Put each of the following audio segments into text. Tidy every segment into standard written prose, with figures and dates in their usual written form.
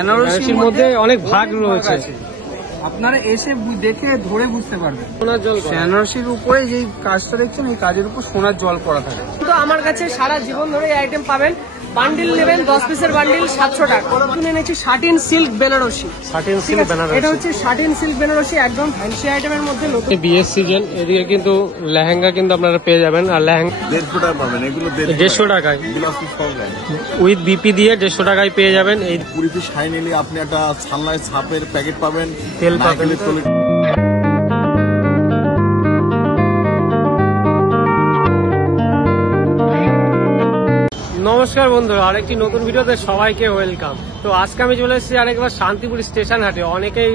বেনারসির মধ্যে অনেক ভাগ রয়েছে, আপনারা এসে দেখে ধরে বুঝতে পারবেন। সোনার জল, বেনারসির উপরে যে কাজটা দেখছেন এই কাজের উপর সোনার জল করা থাকে। তো আমার কাছে সারা জীবন ধরে এই আইটেম পাবেন। বান্ডিল নেবেন 10 পিসের বান্ডিল 700 টাকা। নতুন এনেছি satin silk Banarasi. Satin silk Banarasi, এটা হচ্ছে শাটিন সিল্ক বেনারসি, একদম ফ্যান্সি আইটেমের মধ্যে নতুন। বিয়ের সিজন, এদিকে কিন্তু লেহেঙ্গা কিন্তু আপনারা পেয়ে যাবেন। আর লেহেঙ্গা 150 টাকা পাবেন, এগুলো 150 টাকায় উইথ বিপি দিয়ে 150 টাকায় পেয়ে যাবেন। এই 20 পিস শাড়ি নিলে আপনি একটা ছালনায় ছাপের প্যাকেট পাবেন, তেল পাবেন। নমস্কার বন্ধুরা, আরেকটি নতুন ভিডিওতে সবাইকে ওয়েলকাম। তো আজকে আমি চলে এসেছি আরেকবার শান্তিপুর স্টেশন হাটে। অনেকেই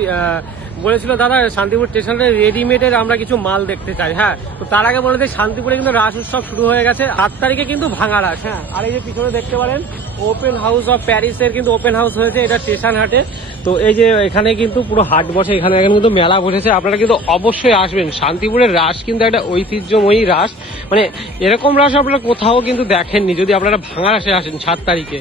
বলেছিল দাদা শান্তিপুর স্টেশনে রেডিমেডের আমরা কিছু মাল দেখতে চাই। হ্যাঁ, তো তার আগে বলে দিই শান্তিপুরে কিন্তু রাস উৎসব শুরু হয়ে গেছে 8 তারিখে কিন্তু ভাঙা রাস। হ্যাঁ, আর এই যে পিছনে দেখতে পারেন ওপেন হাউস অফ প্যারিসের কিন্তু ওপেন হাউস হয়েছে এটা স্টেশন হাটে। তো এই যে এখানে কিন্তু পুরো হাট বসে, এখানে কিন্তু মেলা বসেছে। আপনারা কিন্তু অবশ্যই আসবেন। শান্তিপুরের রাস কিন্তু একটা ঐতিহ্যময়ী রাস, মানে এরকম রাস আপনারা কোথাও কিন্তু দেখেননি যদি আপনারা ভাঙা রাসে আসেন 7 তারিখে।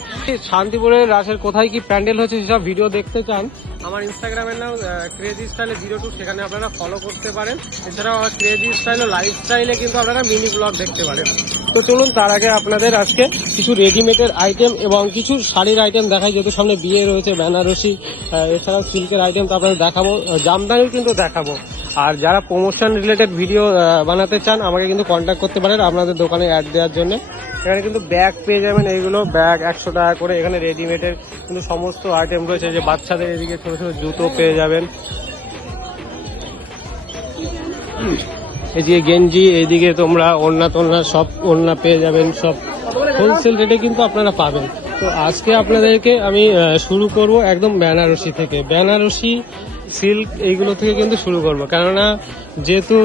শান্তিপুরের রাসের কোথায় কি প্যান্ডেল হচ্ছে সেসব ভিডিও দেখতে চান, আমার ইনস্টাগ্রামের নাম ক্রেজি স্টাইলে 02, সেখানে আপনারা ফলো করতে পারেন। এছাড়াও ক্রেজি স্টাইল ও লাইফ স্টাইলে কিন্তু আপনারা মিনি ব্লগ দেখতে পারেন। তো চলুন তার আগে আপনাদের আজকে কিছু রেডিমেডের আইটেম এবং কিছু শাড়ির আইটেম দেখাই, যেহেতু সামনে বিয়ে রয়েছে। বেনারসি এছাড়াও সিল্কের আইটেম তো আপনাদের দেখাবো, জামদানিও কিন্তু দেখাবো। আর যারা প্রমোশন রিলেটেড ভিডিও বানাতে চান আমাকে কিন্তু কন্ট্যাক্ট করতে পারেন আপনাদের দোকানে অ্যাড দেওয়ার জন্য। এখানে কিন্তু ব্যাগ পেয়ে যাবেন, এইগুলো ব্যাগ 100 টাকা করে। এখানে রেডিমেডের কিন্তু সমস্ত আইটেম রয়েছে, যে বাচ্চাদের এদিকে ছোট ছোট জুতো পেয়ে যাবেন, এই যে গেঞ্জি, এইদিকে তোমরা ওড়না টোড়না সব ওড়না পেয়ে যাবেন, সব হোলসেল রেটে কিন্তু আপনারা পাবেন। তো আজকে আপনাদেরকে আমি শুরু করব একদম বেনারসি থেকে। বেনারসি সিল্ক এইগুলো থেকে কিন্তু শুরু করব, কেননা যেহেতু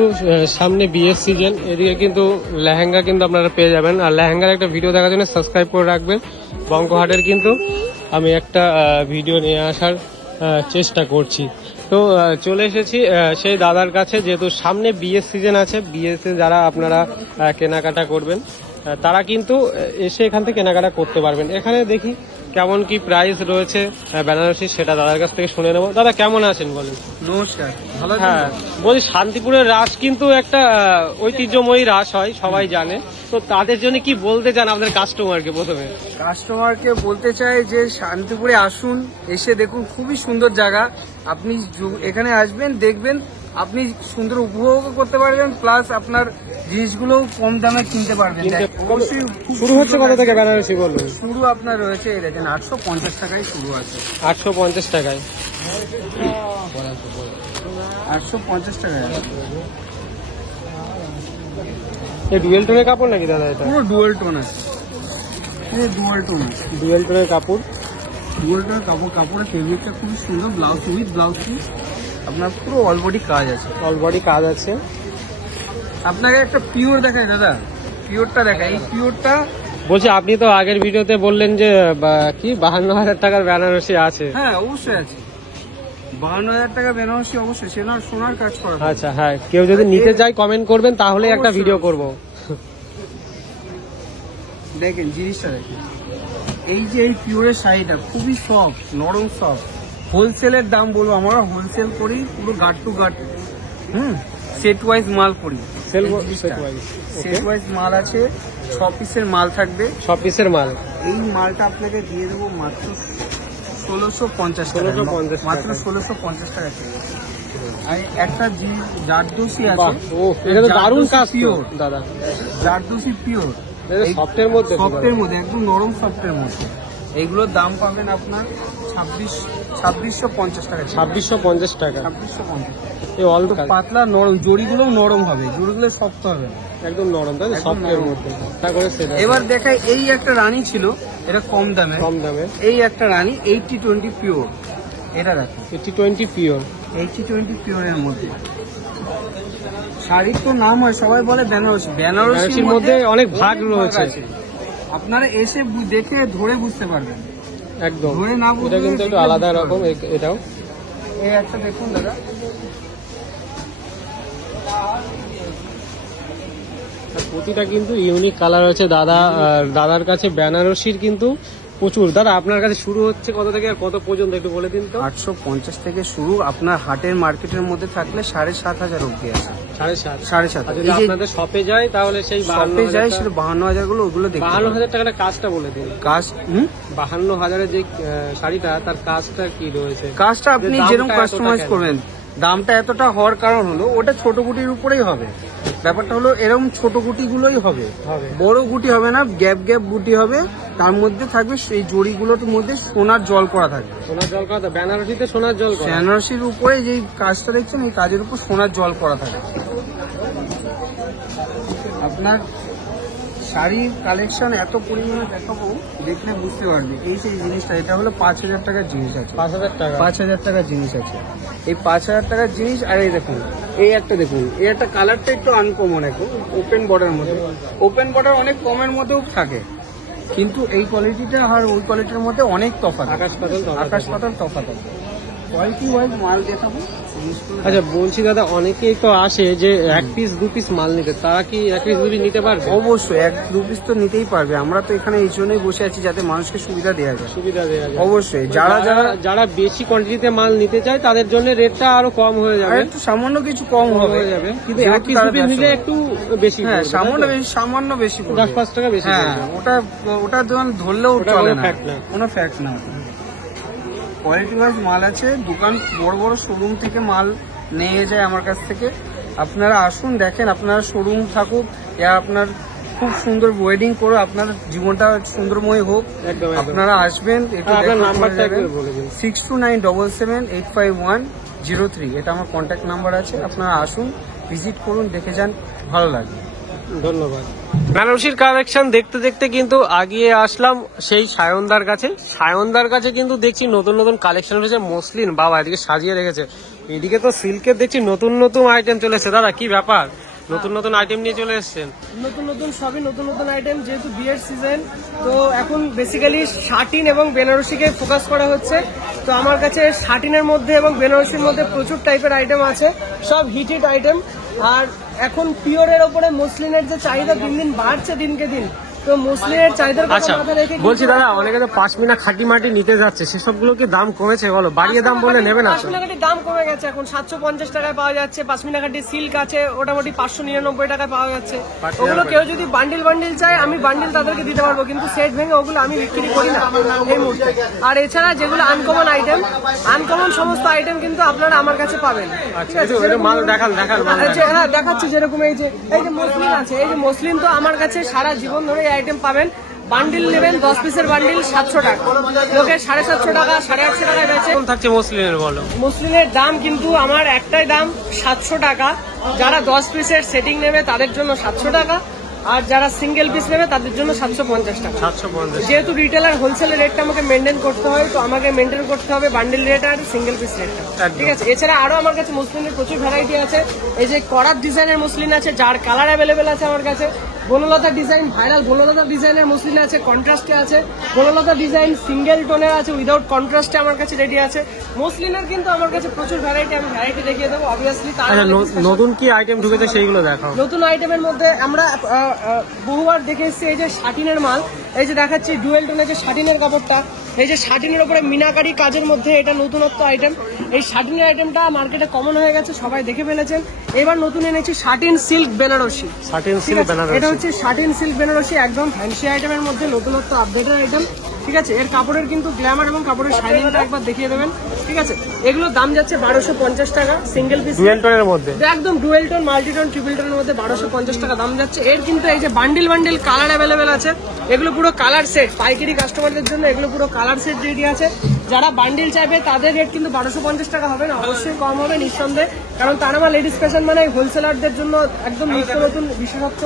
সামনে বিয়ের সিজন, এদিকে কিন্তু লেহেঙ্গা কিন্তু আপনারা পেয়ে যাবেন। আর লেহেঙ্গার একটা ভিডিও দেখার জন্য সাবস্ক্রাইব করে রাখবেন। বঙ্কহাটের কিন্তু আমি একটা ভিডিও নিয়ে আসার চেষ্টা করছি। তো চলে এসেছি সেই দাদার কাছে, যেহেতু সামনে বিয়ের সিজন আছে। বিয়েতে যারা আপনারা কেনাকাটা করবেন তারা কিন্তু এসে এখান থেকে কেনাকাটা করতে পারবেন। এখানে দেখি কেমন কি প্রাইস রয়েছে বেনারসি, সেটা দাদার কাছ থেকে শুনে নেবো। দাদা কেমন আছেন বলেন? নমস্কার, ভালো। হ্যাঁ, বলছি শান্তিপুরের রাস কিন্তু একটা ঐতিহ্যময়ী রাস হয়, সবাই জানে। তো তাদের জন্য কি বলতে চান আপনাদের কাস্টমারকে? প্রথমে কাস্টমারকে বলতে চাই যে শান্তিপুরে আসুন, এসে দেখুন, খুবই সুন্দর জায়গা। আপনি এখানে আসবেন, দেখবেন, আপনি সুন্দর উপভোগ করতে পারবেন, প্লাস আপনার জিনিসগুলো কম দামে কিনতে পারবেন। শুরু হচ্ছে কত থেকে বেনারসি বলুন? শুরু আপনার রয়েছে এই দেখেন 850 টাকায় শুরু আছে। 850 টাকায়, 850 টাকায়। এই ডুয়েল টোনের কাপড় নাকি দাদা? এটা পুরো ডুয়েল টোন আছে, ডুয়েল টোন আছে, ডুয়েল টোনের কাপড়, ডুয়েল টোনের কাপড়। কাপড়ের ফেব্রিকটা খুবই সুন্দর। ব্লাউজ উইথ ব্লাউজ পিস আপনার পুরো অল বডি কাজ আছে, অল বডি কাজ আছে। আপনাকে একটা পিওর দেখায় দাদা, পিওরটা দেখায়। এই পিওরটা বলছি, আপনি তো আগের ভিডিওতে বললেন যে কি 52,000 টাকার বেনারসি আছে। হ্যাঁ, অবশ্যই আছে। 52,000 টাকা বেনারসি অবশ্যই, সে না সোনার কাজ করে। আচ্ছা, হ্যাঁ, কেউ যদি নিতে চায় কমেন্ট করবেন, তাহলে একটা ভিডিও করব। দেখেন জিনিসটা দেখেন, এই যে এই পিওরের শাড়িটা খুবই সফট, নরম সফট। হোলসেলের দাম বলবো, আমরা হোলসেল করি পুরো গাট টু গাট। সেট ওয়াইজ মাল করি, সেট ওয়াইজ মাল আছে। 6 পিসের মাল থাকবে, 6 পিসের মাল। এই মালটা আপনাকে দিয়ে দেবো মাত্র 1650 টাকা, মাত্র 1650 টাকা। আর একটা জারদোসি আছে, এটা তো দারুণ কাজ পিওর দাদা। জারদোসি পিওর, সফটের মধ্যে, সফটের মধ্যে, একদম নরম সফটের মধ্যে। এইগুলোর দাম পাবেন আপনার 2650 টাকা। 2650 টাকা, 2650। এই অল্প পাতলা নরম, জড়িগুলো নরম হবে, জড়িগুলো শক্ত হবে না, একদম নরম, তাই সফটের মধ্যে। এবার দেখাই, এই একটা রানী ছিল, এটা কম দামে। এই একটা রানী 80-20 পিওর, এটা দেখো 80-20 পিওর, 80-20 পিওরের মধ্যে। শাড়ির তো নাম হয়, সবাই বলে বেনারসি। বেনারসির মধ্যে অনেক ভাগ রয়েছে, আপনারা এসে দেখে ধরে বুঝতে পারবেন। একদম ধরে না বুঝলে এটা কিন্তু একটু আলাদা রকম। এটাও এই একটা দেখুন দাদা, প্রতিটা কিন্তু ইউনিক কালার আছে। দাদার কাছে বেনারসির কিন্তু প্রচুর। দাদা আপনার কাছে শুরু হচ্ছে কত থেকে আর কত পর্যন্ত একটু বলে দিন তো। 850 থেকে শুরু, আপনার হাটের মার্কেটের মধ্যে থাকলে 7,500 অব্দি আছে। 7,500। 7,500 আর যদি আপনাদের শপে যায় তাহলে সেই শপে যায় সেটা 52,000 গুলো, ওগুলো দেখতে 52,000 টাকাটা কাজটা বলে দিন। কাজ 52,000 যে শাড়িটা তার কাজটা কি রয়েছে? কাজটা আপনি যেরকম কাস্টমাইজ করবেন, দামটা এতটা হওয়ার কারণ হলো ওটা ছোট গুটির উপরেই হবে। ব্যাপারটা হলো এরকম ছোট গুটিগুলোই হবে, বড় গুটি হবে না, গ্যাপ গ্যাপ গুটি হবে, তার মধ্যে থাকবে সেই জড়িগুলোর মধ্যে সোনার জল করা থাকবে। সোনার জল করা, বেনারসিতে সোনার জল করা। বেনারসির উপরে যে কাজটা দেখছেন এই কাজের উপর সোনার জল করা থাকে। আপনার শাড়ির কালেকশন এত পরিমাণে দেখাবো, দেখলে বুঝতে পারবে। এই যে জিনিসটা, এটা হলো 5,000 টাকার জিনিস আছে। 5,000 টাকা। 5,000 টাকার জিনিস আছে। এই 5,000 টাকার জিনিস। আর এই দেখুন, এই একটা দেখুন, এই একটা কালারটা একটু আনকমন, এখন ওপেন বর্ডার মধ্যে। ওপেন বর্ডার অনেক কমের মধ্যেও থাকে, কিন্তু এই কোয়ালিটিটা আর ওই কোয়ালিটির মধ্যে অনেক তফাৎ, আকাশ পাতাল তফাৎ আছে। কোয়ালিটি ওয়াইজ মাল দেখাবো। আচ্ছা বলছি দাদা, অনেকেই তো আসে যে 1 পিস 2 পিস মাল নিতে, তারা কি 1 পিস 2 পিস নিতে পারবে? অবশ্যই 1-2 পিস তো নিতেই পারবে। আমরা তো এখানে এই জন্যই বসে আছি যাতে মানুষকে সুবিধা দেওয়া যায়। সুবিধা দেওয়া যায় অবশ্যই। যারা বেশি কোয়ান্টিটিতে মাল নিতে চায় তাদের জন্য রেটটা আরো কম হয়ে যাবে, একটু সামান্য কিছু কম হবে যাবে, কিন্তু 1 পিস 2 পিস নিলে একটু বেশি। হ্যাঁ, সামান্য বেশি 10-5 টাকা বেশি। হ্যাঁ, ওটা ধরলেও চলে না, কোনো ফ্যাক্ট না। কোয়ালিটি ওয়াইজ মাল আছে। দোকান বড় বড় শোরুম থেকে মাল নিয়ে যায় আমার কাছ থেকে। আপনারা আসুন, দেখেন, আপনার শোরুম থাকুক ইয়া আপনার খুব সুন্দর ওয়েডিং করো, আপনার জীবনটা সুন্দরময় হোক, আপনারা আসবেন। আপনার নাম্বারটা একটু বলে দিন। 6297851030, এটা আমার কন্ট্যাক্ট নাম্বার আছে। আপনারা আসুন, ভিজিট করুন, দেখে যান, ভালো লাগবে। ধন্যবাদ। বেনারসির কালেকশন দেখতে দেখতে কিন্তু আগিয়ে আসলাম সেই সায়নদার কাছে। সায়নদার কাছে কিন্তু দেখছি নতুন নতুন কালেকশন রয়েছে। মসলিন বাবা এদিকে সাজিয়ে রেখেছে, এদিকে তো সিল্কের দেখছি নতুন নতুন আইটেম চলে এসেছে। দাদা কি ব্যাপার, নতুন নতুন আইটেম নিয়ে চলে এসেছেন? সবই নতুন আইটেম, যেহেতু বিয়ের সিজন, তো এখন বেসিক্যালি শাটিন এবং বেনারসিকে ফোকাস করা হচ্ছে। তো আমার কাছে শাটিনের মধ্যে এবং বেনারসির মধ্যে প্রচুর টাইপের আইটেম আছে, সব হিটেড আইটেম। আর এখন পিওরের ওপরে মসলিনের যে চাহিদা দিন দিন বাড়ছে দিনকে দিন, তো মসলিনের চাহিদার কথা মাথায় রেখে বলছি দাদা, অনেকে তো পাশমিনা খাঁটি মাটি নিতে যাচ্ছে, সেসবগুলো কি দাম কমেছে? বলো, বাড়িয়ে দাম বলে নেবে না? পাশমিনা খাঁটির দাম কমে গেছে, এখন 750 টাকায় পাওয়া যাচ্ছে। পাশমিনা খাঁটি সিল্ক আছে মোটামুটি 599 টাকায় পাওয়া যাচ্ছে। ওগুলো কেউ যদি বান্ডিল চায়, আমি বান্ডিল তাদেরকে দিতে পারবো, কিন্তু সেট ভেঙে ওগুলো আমি বিক্রি করি না এই মুহূর্তে। আর এছাড়া যেগুলো আনকমন সমস্ত আইটেম কিন্তু আপনারা আমার কাছে পাবেন। হ্যাঁ, দেখাচ্ছি। যেরকম এই যে মসলিন আছে, এই যে মসলিন তো আমার কাছে সারা জীবন ধরে এই আইটেম পাবেন। বান্ডিল নেবেন 10 পিসের বান্ডিল 700 টাকা, লোকে 750 টাকা 850 টাকায় বেচে। থাকছে মসলিনের, বলো। মসলিনের দাম কিন্তু আমার একটাই দাম 700 টাকা। যারা 10 পিসের সেটিং নেবে তাদের জন্য 700 টাকা, আর যারা সিঙ্গেল পিস নেবে তাদের জন্য 750 টাকা। 750। যেহেতু রিটেলার হোলসেলের রেটটা আমাকে মেনটেন করতে হয়, তো আমাকে মেনটেন করতে হবে বান্ডিল রেট আর সিঙ্গেল পিস রেটটা, ঠিক আছে? এছাড়া আরো আমার কাছে মসলিনের প্রচুর ভ্যারাইটি আছে। এই যে করাত ডিজাইনের মসলিন আছে, যার কালার অ্যাভেলেবেল আছে আমার কাছে। বনলতা ডিজাইন, ভাইরাল বনলতা ডিজাইনের মসলিন আছে, কন্ট্রাস্টে আছে। বনলতা ডিজাইন সিঙ্গেল টোনের আছে, উইদাউট কন্ট্রাস্টে আমার কাছে রেডি আছে। মসলিনের কিন্তু আমার কাছে প্রচুর ভ্যারাইটি, আমি ভ্যারাইটি দেখিয়ে দেবো অবভিয়াসলি। নতুন কি আইটেম ঢুকেছে সেইগুলো দেখাও। নতুন আইটেমের মধ্যে আমরা বহুবার দেখে এসেছি এই যে শাটিনের মাল। এই যে দেখাচ্ছি ডুয়েল টোনের যে শাটিনের কাপড়টা, এই যে শাটিনের উপরে মিনাকারি কাজের মধ্যে, এটা নতুনত্ব আইটেম। এই শাটিনের আইটেমটা মার্কেটে কমন হয়ে গেছে, সবাই দেখে ফেলেছেন। এবার নতুন এনেছি শাটিন সিল্ক বেনারসি। এটা হচ্ছে শাটিন সিল্ক বেনারসি, একদম ফ্যান্সি আইটেমের মধ্যে নতুনত্ব আপডেটের আইটেম, ঠিক আছে? এর কাপড়ের কিন্তু গ্ল্যামার এবং কাপড়ের শাইনিংটা একবার দেখিয়ে দেবেন, ঠিক আছে? এগুলোর দাম যাচ্ছে 1250 টাকা সিঙ্গেল পিস, ডুয়েল টোনের মধ্যে, একদম ডুয়েল টোন, মাল্টিটোন, ট্রিপল টোনের মধ্যে 1250 টাকা দাম যাচ্ছে। এর কিন্তু এই যে বান্ডিল কালার অ্যাভেলেবেল আছে, এগুলো পুরো কালার সেট, পাইকারি কাস্টমারদের জন্য এগুলো পুরো কালার সেট রেডি আছে। যারা বান্ডিল চাইবে তাদের রেট কিন্তু 1250 টাকা হবে না, অবশ্যই কম হবে নিঃসন্দেহে, কারণ তারা লেডিস ফ্যাশন মানে হোলসেলারদের জন্য একদম নিত্য নতুন বিশেষত্ব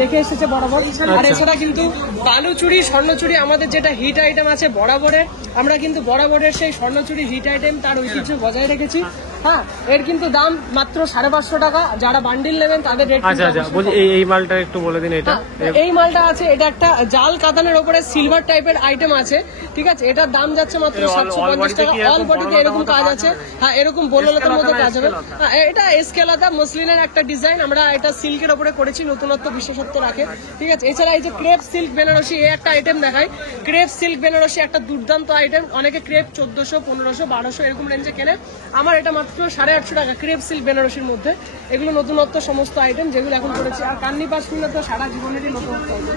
রেখে এসেছে বরাবর। আর এছাড়া কিন্তু বালুচুরি, স্বর্ণচুরি আমাদের যেটা হিট আইটেম আছে বরাবরের, আমরা কিন্তু বরাবরের সেই স্বর্ণচুরি হিট আইটেম তার ঐতিহ্য বজায় রেখেছি। হ্যাঁ, এর কিন্তু দাম মাত্র 550 টাকা, যারা বান্ডিল নেবেন তাদের রেট। আচ্ছা, বলছি এই মালটা একটু বলে দিন। এটা এই মালটা আছে, এটা একটা জাল কাতানের উপরে সিলভার টাইপের আইটেম আছে, ঠিক আছে? এটার দাম যাচ্ছে মাত্র এই all 750 টাকা। body তে কি অল এরকম বডিতে বড় এরকম মতো কাজ কাজ আছে। হবে? হ্যাঁ, এরকম বললতার মধ্যে এসকেলাতা না কাজ হবে। এসকেলাতা? হ্যাঁ, এটা এসকেলাতা মসলিনের একটা ডিজাইন, আমরা এটা সিল্কের উপরে করেছি, নতুনত্ব বিশেষত্ব রাখে, ঠিক আছে। এছাড়া এই যে ক্রেপ সিল্ক বেনারসি, এই একটা আইটেম দেখাই। ক্রেপ সিল্ক বেনারসি একটা দুর্দান্ত আইটেম, অনেকে ক্রেপ 1400, 1500, 1200 এরকম রেঞ্জে কেনে, আমার এটা মাত্র 850 টাকা ক্রেপ সিল্ক বেনারসির মধ্যে। এগুলো নতুনত্ব সমস্ত আইটেম যেগুলো এখন করেছি। আর কান্নি পাশমিনা তো সারা জীবনেরই নতুনত্ব item।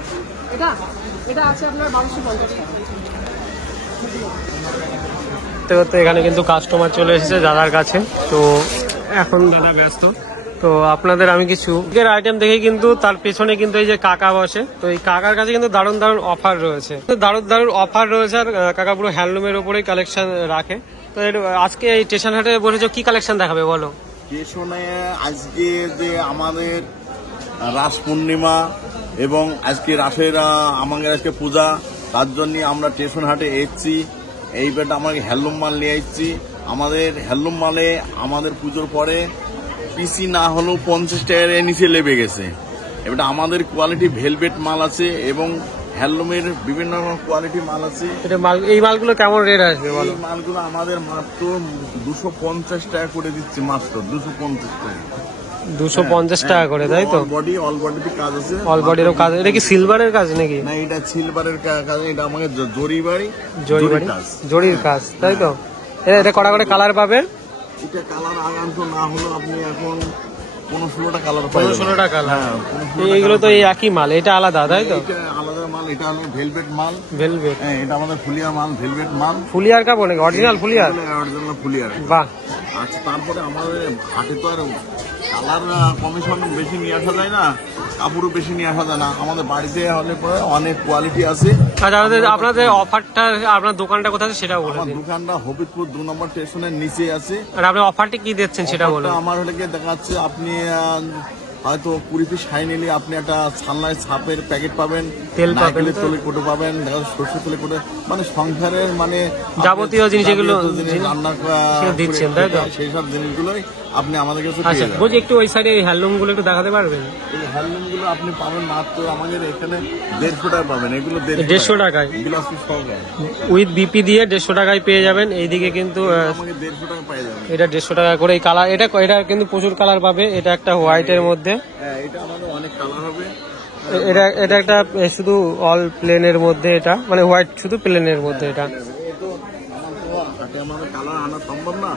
এটা এটা আছে আপনার 1250 টাকা। করতে করতে এখানে কিন্তু কাস্টমার চলে এসেছে দাদার কাছে, তো এখন দাদা ব্যস্ত। তো আপনাদের আমি কিছু আইটেম দেখে কিন্তু তার পেছনে কিন্তু এই যে কাকা বসে, তো এই কাকার কাছে কিন্তু দারুণ দারুণ অফার রয়েছে, দারুণ অফার রয়েছে। আর কাকা পুরো হ্যান্ডলুমের উপরেই কালেকশন রাখে। তো আজকে এই স্টেশন হাটে বসেছো, কি কালেকশন দেখাবে বলো? স্টেশনে আজকে যে আমাদের রাস পূর্ণিমা এবং আজকে রাসের আমাদের আজকে পূজা, তার জন্য আমরা স্টেশন হাটে এসেছি। এইবারটা আমাকে হ্যান্ডলুম মাল নিয়ে এসেছি। আমাদের হ্যান্ডলুম মালে আমাদের পুজোর পরে পিসি না হলেও 50 টাকার নিচে লেবে গেছে। এবারে আমাদের কোয়ালিটি ভেলভেট মাল আছে এবং হ্যান্ডলুমের বিভিন্ন রকম কোয়ালিটি মাল আছে। এটা মাল, এই মালগুলো কেমন রেট আসবে বলো? এই মালগুলো আমাদের মাত্র 250 টাকা করে দিচ্ছি, মাত্র 250 টাকা। 250 টাকা করে, তাই তো? অল বডিতে কাজ আছে, অল বডিরও কাজ। এটা কি সিলভারের কাজ নাকি? না এটা সিলভারের কাজ, এটা আমাকে জরিবাড়ি জরির কাজ, তাই তো? এটা কটা করে কালার পাবে? এটা কালার আগান্ত না হলো আপনি এখন 15-16টা কালার 15-16টা কালার। হ্যাঁ, 15-16টা এইগুলো তো এই একই মাল, এটা আলাদা, তাই তো? এটা আলাদা মাল, এটা হলো ভেলভেট মাল। ভেলভেট হ্যাঁ, এটা আমাদের ফুলিয়ার মাল, ভেলভেট মাল। ফুলিয়ার কাপড় নাকি? অরিজিনাল ফুলিয়ার? অরিজিনাল ফুলিয়ার। বাহ। আচ্ছা, তারপরে আমাদের হাটে তো আর কালার কমিশন বেশি নিয়ে আসা যায় না, কাপড়ও বেশি নিয়ে আসা যায় না। আমাদের বাড়িতে হলে পরে অনেক কোয়ালিটি আছে। আচ্ছা, আপনাদের অফারটা, আপনার দোকানটা কোথায় আছে সেটাও বলে আমার দিন। দোকানটা হবিবপুর 2 নম্বর স্টেশনের নিচে আছে। আর আপনার অফারটি কি দিচ্ছেন সেটা বলুন। অফারটা আমার হলে গিয়ে দেখা যাচ্ছে আপনি হয়তো 20 পিস শাড়ি নিলে আপনি একটা ছালনায় ছাপের প্যাকেট পাবেন, তেল পাবেন, নারকেলের তলে কোটো পাবেন, দেখা যাচ্ছে সরষে তলে কোটো, মানে সংসারের মানে যাবতীয় জিনিস যেগুলো রান্না সেগুলো দিচ্ছেন, তাই তো? সেই সব জিনিসগুলোই আপনি আমাদের কাছে আচ্ছা, পেয়ে যাবেন। বলছি একটু ওই সাইডে হ্যান্ডলুম গুলো একটু দেখাতে পারবেন? এই হ্যান্ডলুমগুলো আপনি পাবেন মাত্র আমাদের এখানে 150 টাকা পাবেন। এগুলো 150 টাকায় বিলাসী সহকারে উইথ বিপি দিয়ে 150 টাকায় পেয়ে যাবেন। এইদিকে কিন্তু আমাকে 150 টাকা পেয়ে যাবেন। এটা 150 টাকা করে এই কালার, এটা কিন্তু প্রচুর কালার পাবে। এটা একটা হোয়াইটের মধ্যে, হ্যাঁ, এটা আমাদের অনেক কালার হবে। এটা একটা শুধু অল প্লেনের মধ্যে, এটা মানে হোয়াইট শুধু প্লেনের মধ্যে। এটা এই তো হাটে আমাদের কালার আনা সম্ভব না,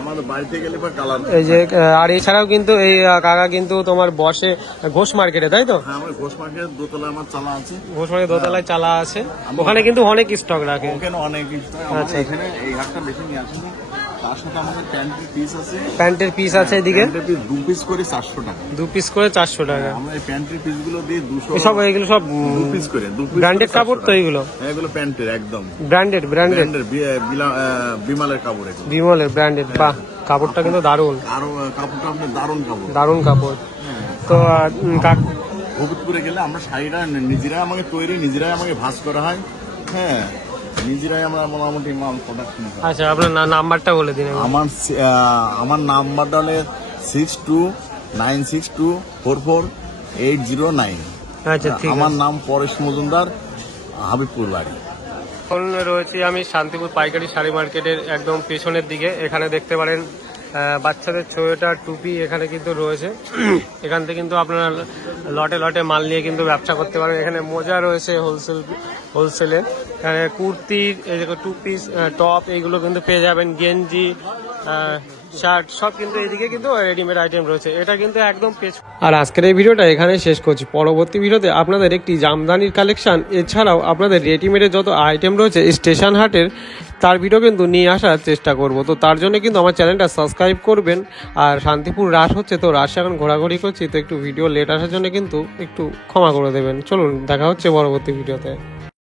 আমাদের বাড়িতে গেলে পর কালার। এই যে আর এছাড়াও কিন্তু এই কাকা কিন্তু তোমার বসে ঘোষ মার্কেটে, তাই তো? হ্যাঁ, আমার ঘোষ মার্কেটের দোতলায় আমার চালা আছে। ঘোষ মার্কেট দোতলায় চালা আছে, ওখানে কিন্তু অনেক স্টক রাখে। ওখানে অনেক আচ্ছা। এখানে এই হাটটা বেশি নিয়ে আসেনি। তার সাথে আমাদের প্যান্টের পিস আছে, প্যান্টের পিস আছে এদিকে, প্যান্টের পিস 2 পিস করে 400 টাকা। 2 পিস করে 400 টাকা। আমরা এই প্যান্টের পিস গুলো দিয়ে 200 এসব এগুলো সব 2 পিস করে, 2 পিস ব্র্যান্ডেড কাপড় তো এগুলো? হ্যাঁ, এগুলো প্যান্টের একদম ব্র্যান্ডেড ব্র্যান্ডের বিমালের কাপড় এগুলো। বিমলের ব্র্যান্ডেড। বাহ, কাপড়টা কিন্তু দারুণ, আরো কাপড়টা আপনার দারুণ কাপড়। দারুণ কাপড়। তো হবিবপুরে গেলে আমরা শাড়িটা নিজেরাই আমাকে তৈরি, নিজেরাই আমাকে ভাঁজ করা হয়। হ্যাঁ, নিজেরাই আমরা মোটামুটি মাল প্রোডাকশন করি। আচ্ছা, আপনার নাম্বারটা বলে দিন। আমার নাম্বারটা হলে 6296244809। আচ্ছা, ঠিক আমার আছে। নাম পরেশ মজুমদার, হাবিবপুর বাড়ি। এখন রয়েছি আমি শান্তিপুর পাইকারি শাড়ি মার্কেটের একদম পেছনের দিকে। এখানে দেখতে পারেন বাচ্চাদের সোয়েটার, টুপি এখানে কিন্তু রয়েছে। এখান থেকে কিন্তু আপনারা লটে লটে মাল নিয়ে কিন্তু ব্যবসা করতে পারেন। এখানে মোজা রয়েছে হোলসেলে, এখানে কুর্তি, এই টু পিস টপ এইগুলো কিন্তু পেয়ে যাবেন। গেঞ্জি, শার্ট সব কিন্তু এইদিকে কিন্তু রেডিমেড আইটেম রয়েছে। এটা কিন্তু একদম আর আজকের এই ভিডিওটা এখানে শেষ করছি। পরবর্তী ভিডিওতে আপনাদের একটি জামদানির কালেকশন এছাড়াও আপনাদের রেডিমেডের যত আইটেম রয়েছে স্টেশন হাটের, তার ভিডিও কিন্তু নিয়ে আসার চেষ্টা করব। তো তার জন্য কিন্তু আমার চ্যানেলটা সাবস্ক্রাইব করবেন। আর শান্তিপুর রাস হচ্ছে, তো রাসে এখন ঘোরাঘুরি করছি, তো একটু ভিডিও লেট আসার জন্য কিন্তু একটু ক্ষমা করে দেবেন। চলুন, দেখা হচ্ছে পরবর্তী ভিডিওতে।